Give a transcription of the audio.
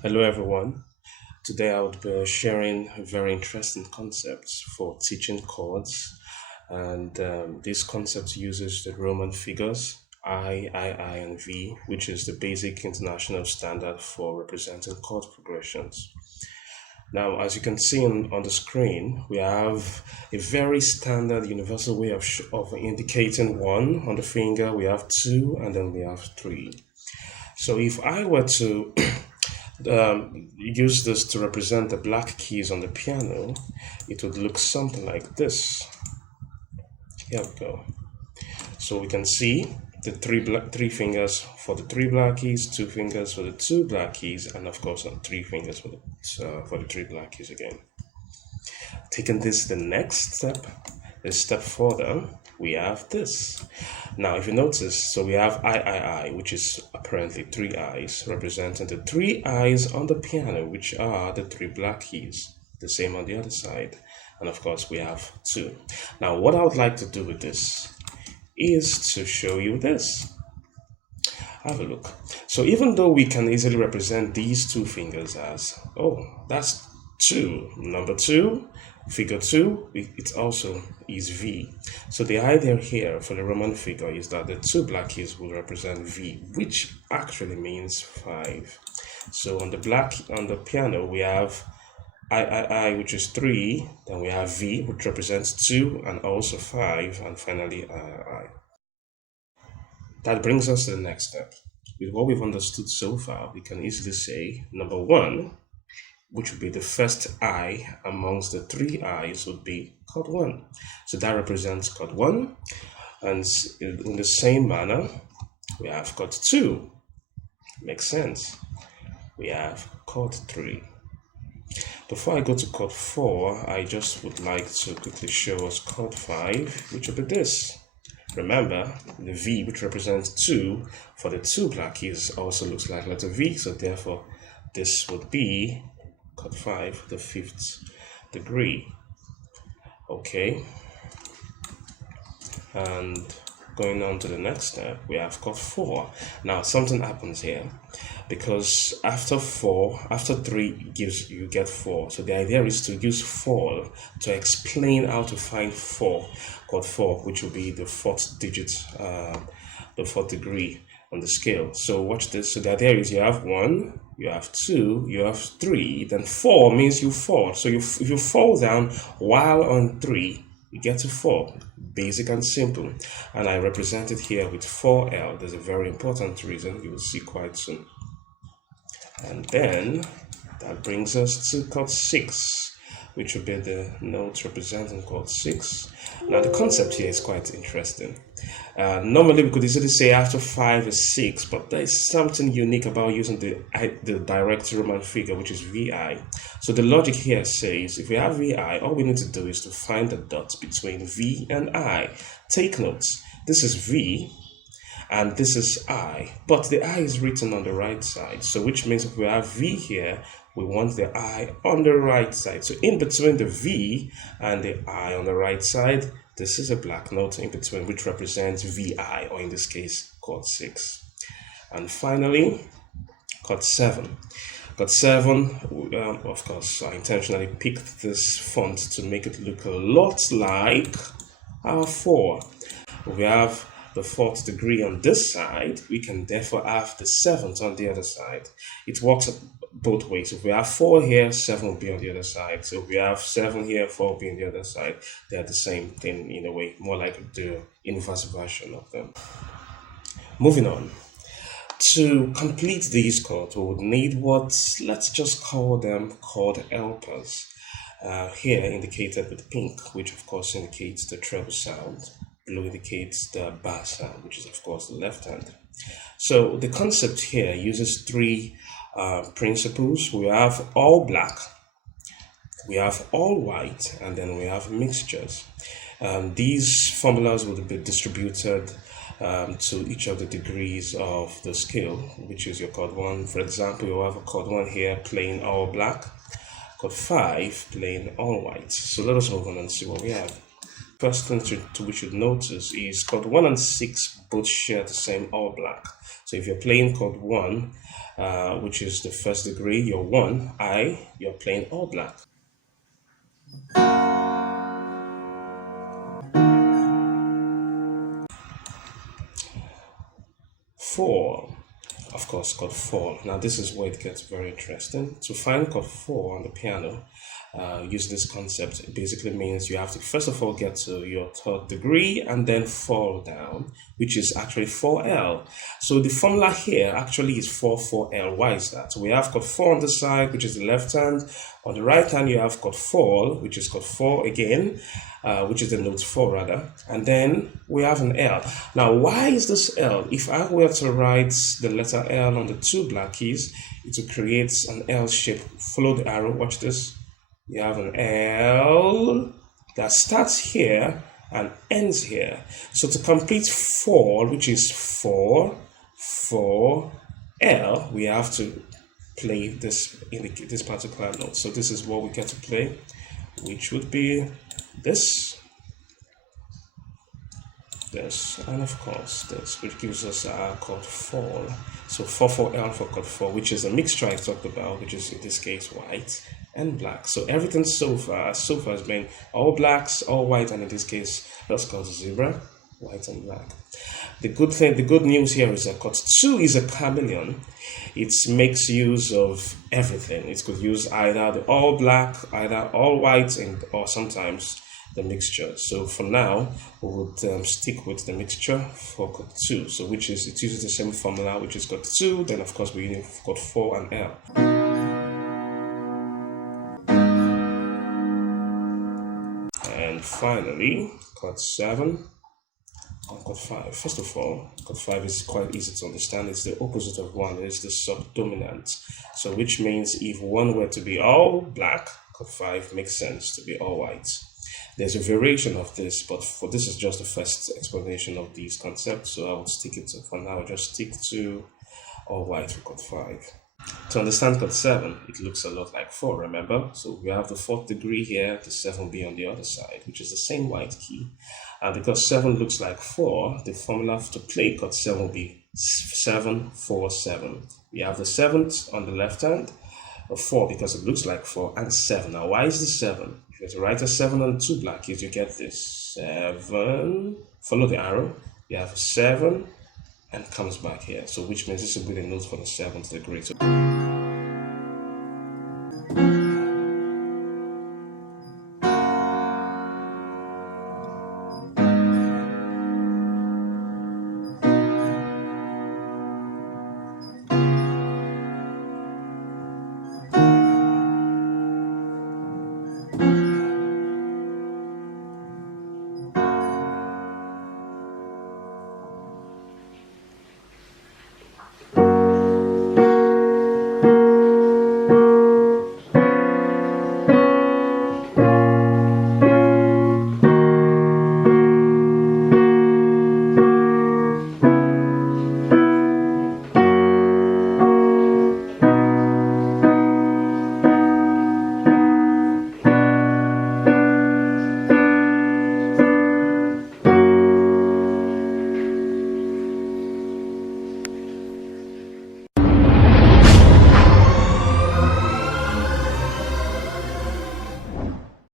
Hello, everyone. Today I would be sharing very interesting concepts for teaching chords, and this concept uses the Roman figures I, and V, which is the basic international standard for representing chord progressions. Now, as you can see on the screen, we have a very standard universal way of indicating one on the finger. We have two, and then we have three. So if I were to use this to represent the black keys on the piano, it would look something like this. Here we go. So we can see the three fingers for the three black keys, two fingers for the two black keys, and of course three fingers for the three black keys again. Taking this the next step, a step further, we have this. Now, if you notice, so we have I, which is apparently three eyes, representing the three eyes on the piano, which are the three black keys. The same on the other side. And of course, we have two. Now, what I would like to do with this is to show you this. Have a look. So even though we can easily represent these two fingers as, oh, that's two, number two, figure two, it also is V. So the idea here for the Roman figure is that the two black keys will represent V, which actually means five. So on the piano, we have I, which is three, then we have V, which represents two and also five, and finally I. That brings us to the next step. With what we've understood so far, we can easily say number one, which would be the first I amongst the three I's, would be chord one. So that represents chord one. And in the same manner, we have chord two. Makes sense. We have chord three. Before I go to chord four, I just would like to quickly show us chord five, which will be this. Remember, the V, which represents two for the two black keys, also looks like letter V, so therefore this would be chord 5, the fifth degree. Okay, and going on to the next step, we have chord 4. Now something happens here, because after 3 gives you get 4. So the idea is to use 4 to explain how to find 4, chord 4, which will be the fourth digit, the fourth degree on the scale. So watch this. So the idea is you have 1, you have 2, you have 3, then 4 means you fall. So if you fall down while on 3, you get to 4. Basic and simple. And I represent it here with 4L. There's a very important reason you will see quite soon. And then that brings us to chord 6, which will be the note representing chord 6. Now the concept here is quite interesting. Normally we could easily say after 5 is 6, but there is something unique about using the direct Roman figure, which is VI. So the logic here says if we have VI, all we need to do is to find the dots between V and I. Take notes. This is V and this is I, but the I is written on the right side. So which means if we have V here, we want the I on the right side. So in between the V and the I on the right side, this is a black note in between, which represents VI, or in this case, chord 6. And finally, chord 7. Chord 7, of course, I intentionally picked this font to make it look a lot like our 4. We have the fourth degree on this side, we can therefore have the seventh on the other side. It works both ways. If we have 4 here, 7 will be on the other side. So if we have 7 here, 4 will be on the other side. They're the same thing in a way, more like the inverse version of them. Moving on. To complete these chords, we would need what, let's just call them chord helpers. Here indicated with pink, which of course indicates the treble sound. Blue indicates the bass sound, which is of course the left hand. So the concept here uses 3 principles. We have all black, we have all white, and then we have mixtures. These formulas will be distributed to each of the degrees of the scale, which is your chord 1. For example, you have a chord 1 here playing all black, chord 5 playing all white. So let us move on and see what we have. First thing we should notice is chord 1 and 6 both share the same all black. So if you're playing chord 1, which is the first degree, you're 1, you're playing all black. 4, of course, chord 4. Now this is where it gets very interesting. To find chord 4 on the piano, use this concept. It basically means you have to first of all get to your third degree and then fall down, which is actually 4L. So the formula here actually is 4-4L. Why is that? So we have chord 4 on the side, which is the left hand. On the right hand, you have chord 4, which is chord 4 again, which is the note 4 rather. And then we have an L. Now, why is this L? If I were to write the letter L on the 2 black keys, it will create an L shape. Follow the arrow, watch this. You have an L that starts here and ends here. So to complete 4, which is 4L, we have to play this in this particular note. So this is what we get to play, which would be this, and of course this, which gives us our chord 4. So 4-4L for chord 4, which is a mixture I talked about, which is in this case white and black. So everything so far has been all blacks, all white, and in this case that's called zebra, white and black. The good news here is that chord 2 is a chameleon. It makes use of everything. It could use either the all black, either all white, or sometimes the mixture. So for now, we would stick with the mixture for chord 2. So it uses the same formula, which is chord 2. Then of course we're using chord 4 and L. And finally, chord 7 and chord 5. First of all, chord 5 is quite easy to understand. It's the opposite of 1. It's the subdominant. So which means if 1 were to be all black, chord 5 makes sense to be all white. There's a variation of this, but for this is just the first explanation of these concepts. So I would stick it to, for now, just stick to all white for chord 5. To understand chord 7, it looks a lot like 4, remember? So we have the 4th degree here, the 7 will be on the other side, which is the same white key. And because 7 looks like 4, the formula to play chord 7 will be 7-4-7. We have the 7th on the left hand, a 4 because it looks like 4, and 7. Now, why is the 7? If you write a 7 on 2 black keys, you get this 7. Follow the arrow. You have 7 and comes back here. So which means this will be the note for the 7th degree. So